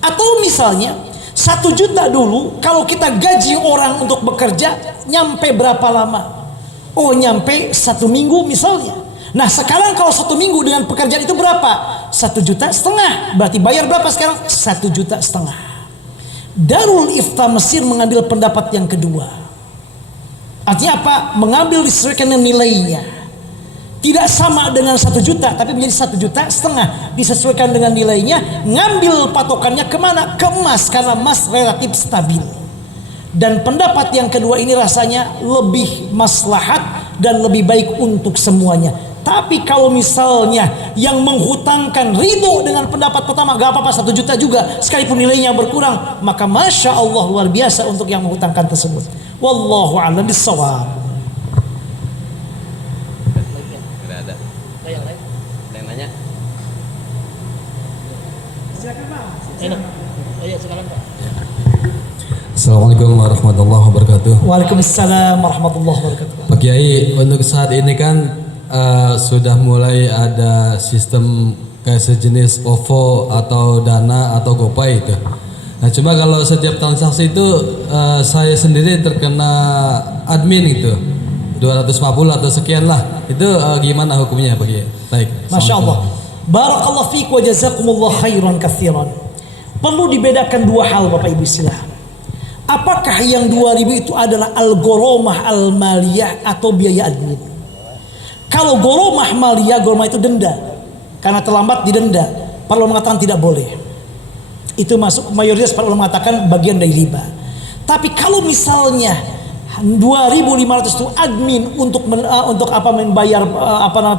Atau misalnya 1 juta dulu, kalau kita gaji orang untuk bekerja, nyampe berapa lama? Oh, nyampe 1 minggu misalnya. Nah sekarang kalau 1 minggu dengan pekerjaan itu berapa? 1,5 juta. Berarti bayar berapa sekarang? 1,5 juta. Darul Ifta Mesir mengambil pendapat yang kedua. Artinya apa? Mengambil disesuaikan dengan nilainya. Tidak sama dengan 1 juta, tapi menjadi 1,5 juta. Disesuaikan dengan nilainya. Ngambil patokannya kemana? Ke emas, karena emas relatif stabil. Dan pendapat yang kedua ini rasanya lebih maslahat dan lebih baik untuk semuanya. Tapi kalau misalnya yang menghutangkan ridho dengan pendapat pertama, gak apa-apa 1 juta juga, sekalipun nilainya berkurang, maka Masya Allah luar biasa untuk yang menghutangkan tersebut. Wallahu a'lam bishawab. Ada yang lain? Ada yang nanya? Silakan Pak. Silakan Pak. Assalamualaikum warahmatullahi wabarakatuh. Waalaikumsalam warahmatullahi wabarakatuh. Pak Kiai, untuk saat ini kan sudah mulai ada sistem kayak sejenis OVO atau Dana atau GoPay itu. Nah, cuma kalau setiap transaksi itu saya sendiri terkena admin itu 250 atau sekian lah. Itu gimana hukumnya Pak Kiai? Baik. Masya Allah. Barakallahu fiik wa jazakumullah khairan katsiran. Perlu dibedakan 2 hal Bapak Ibu silahkan. Apakah yang 2.000 itu adalah al-ghoromah al-maliyah atau biaya admin? Kalau ghoromah maliyah, ghoromah itu denda. Karena terlambat didenda. Para ulama mengatakan tidak boleh. Itu masuk, mayoritas para ulama mengatakan bagian dari riba. Tapi kalau misalnya 2.500 itu admin untuk membayar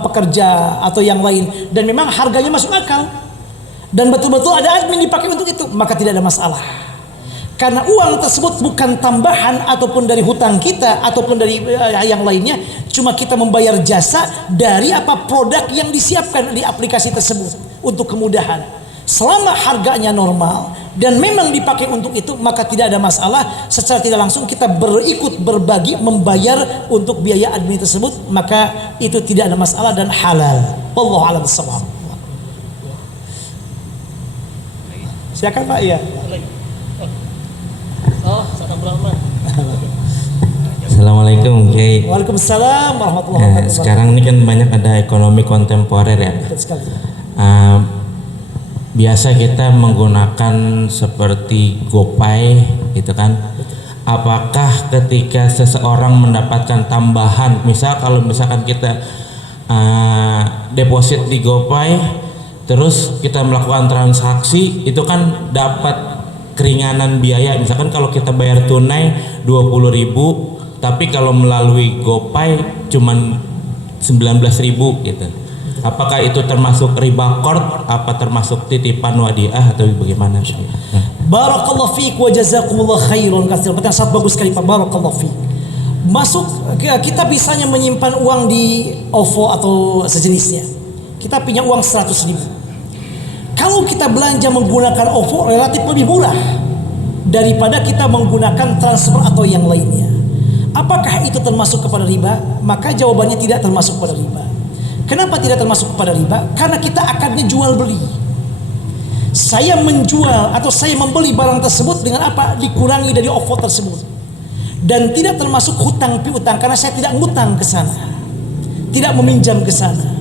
pekerja atau yang lain, dan memang harganya masuk akal, dan betul-betul ada admin dipakai untuk itu, maka tidak ada masalah. Karena uang tersebut bukan tambahan ataupun dari hutang kita ataupun dari yang lainnya, cuma kita membayar jasa dari produk yang disiapkan di aplikasi tersebut untuk kemudahan. Selama harganya normal dan memang dipakai untuk itu, maka tidak ada masalah. Secara tidak langsung kita berikut berbagi membayar untuk biaya admin tersebut, maka itu tidak ada masalah dan halal. Wallahu a'lam bishawab. Silakan Pak ya. Assalamualaikum Kiai. Waalaikumsalam warahmatullahi wabarakatuh. Sekarang ini kan banyak ada ekonomi kontemporer ya. Biasa kita menggunakan seperti GoPay gitu kan. Apakah ketika seseorang mendapatkan tambahan, kalau misalkan kita deposit di GoPay, terus kita melakukan transaksi, itu kan dapat keringanan biaya. Misalkan kalau kita bayar tunai 20.000, tapi kalau melalui GoPay cuman 19.000 gitu. Apakah itu termasuk riba qard, apa termasuk titipan wadiah atau bagaimana? Barakallahu fiik wa jazakumullah khairan katsiran. Pertanyaan sangat bagus sekali Pak. Barakallahu fiik. Kita bisanya menyimpan uang di OVO atau sejenisnya. Kita punya uang 100.000. Kalau kita belanja menggunakan OVO relatif lebih murah daripada kita menggunakan transfer atau yang lainnya. Apakah itu termasuk kepada riba? Maka jawabannya tidak termasuk kepada riba. Kenapa tidak termasuk kepada riba? Karena kita akadnya jual beli. Saya menjual atau saya membeli barang tersebut dengan apa? Dikurangi dari OVO tersebut. Dan tidak termasuk hutang piutang karena saya tidak ngutang ke sana. Tidak meminjam ke sana.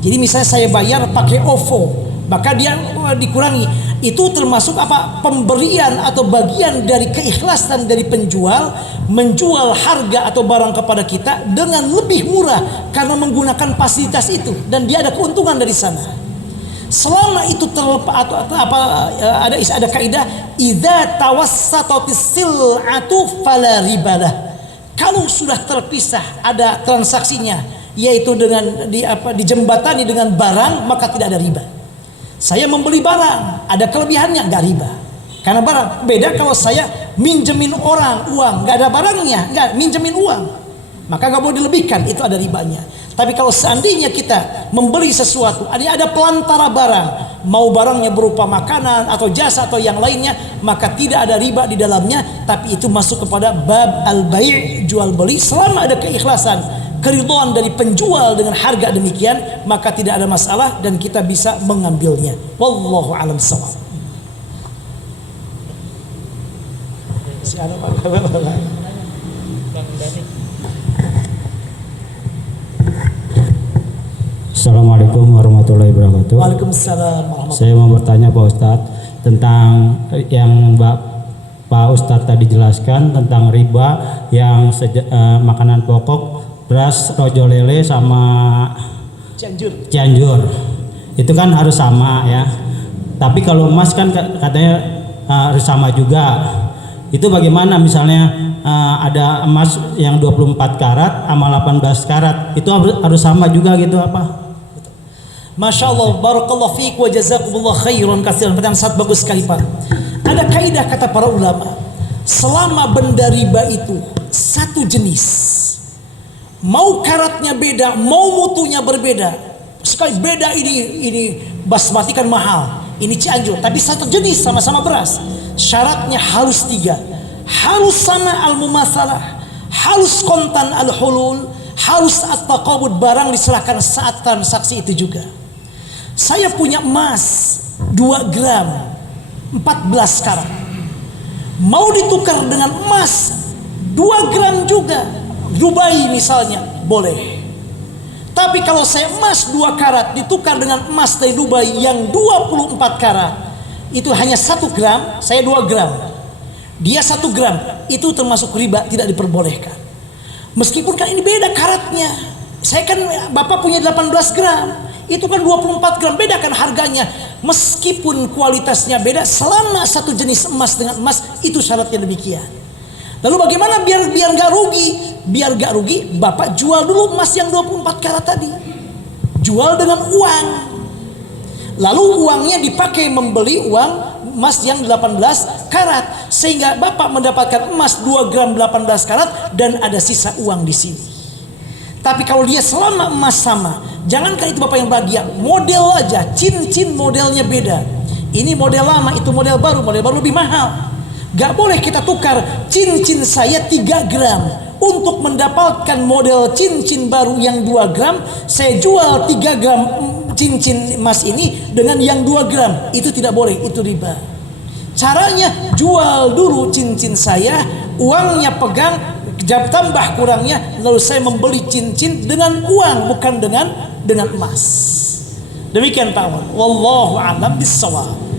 Jadi misalnya saya bayar pakai OVO, maka dia dikurangi. Itu termasuk pemberian atau bagian dari keikhlasan dari penjual menjual harga atau barang kepada kita dengan lebih murah karena menggunakan fasilitas itu dan dia ada keuntungan dari sana. Selama itu ada kaidah idza tawassatatis sil'atu fala ribalah. Kalau sudah terpisah ada transaksinya, yaitu dengan dijembatani dengan barang, maka tidak ada riba. Saya membeli barang, ada kelebihannya, nggak riba. Karena barang beda kalau saya minjemin orang uang, nggak ada barangnya, nggak minjemin uang, maka nggak boleh dilebihkan, itu ada ribanya. Tapi kalau seandainya kita membeli sesuatu, ada pelantara barang, mau barangnya berupa makanan atau jasa atau yang lainnya, maka tidak ada riba di dalamnya, tapi itu masuk kepada bab al-bai', jual beli, selama ada keikhlasan, keridhaan dari penjual dengan harga demikian, maka tidak ada masalah dan kita bisa mengambilnya. Wallahu a'lam bishawab. Assalamualaikum warahmatullahi wabarakatuh. Waalaikumsalam warahmatullahi. Saya mau bertanya Pak Ustadz tentang yang Pak Ustadz tadi jelaskan tentang riba yang makanan pokok, beras, rojo lele sama Cianjur. Itu kan harus sama ya. Tapi kalau emas kan katanya harus sama juga. Itu bagaimana misalnya ada emas yang 24 karat sama 18 karat, itu harus sama juga gitu apa? Masya Allah, barakallahu fiik wa jazakumullah khairan katsiran. Pertanyaan sangat bagus sekali Pak. Ada kaidah kata para ulama, selama benda riba itu satu jenis, mau karatnya beda, mau mutunya berbeda, sekali beda, ini basmati kan mahal, ini Cianjur, tapi satu jenis, sama-sama beras, syaratnya harus 3, harus sama al-mumatsalah, harus kontan al-hulul, harus at-taqabud, barang diserahkan saat transaksi itu juga. Saya punya emas 2 gram 14 karat, mau ditukar dengan emas 2 gram juga Dubai misalnya, boleh. Tapi kalau saya emas 2 karat ditukar dengan emas dari Dubai yang 24 karat, itu hanya 1 gram, saya 2 gram, dia 1 gram, itu termasuk riba, tidak diperbolehkan. Meskipun kan ini beda karatnya, saya kan Bapak punya 18 gram, itu kan 24 gram, beda kan harganya. Meskipun kualitasnya beda, selama satu jenis emas dengan emas, itu syaratnya demikian. Lalu bagaimana biar gak rugi? Biar gak rugi, Bapak jual dulu emas yang 24 karat tadi, jual dengan uang, lalu uangnya dipakai membeli uang emas yang 18 karat, sehingga Bapak mendapatkan emas 2 gram 18 karat dan ada sisa uang di sini. Tapi kalau dia selama emas sama, jangankan itu Bapak yang bahagia, model aja, cincin modelnya beda, ini model lama, itu model baru lebih mahal. Gak boleh kita tukar cincin saya 3 gram untuk mendapatkan model cincin baru yang 2 gram, saya jual 3 gram cincin emas ini dengan yang 2 gram, itu tidak boleh, itu riba. Caranya jual dulu cincin saya, uangnya pegang, tambah kurangnya, lalu saya membeli cincin dengan uang, bukan dengan emas. Demikian Pak. Wallahu a'lam bishawab.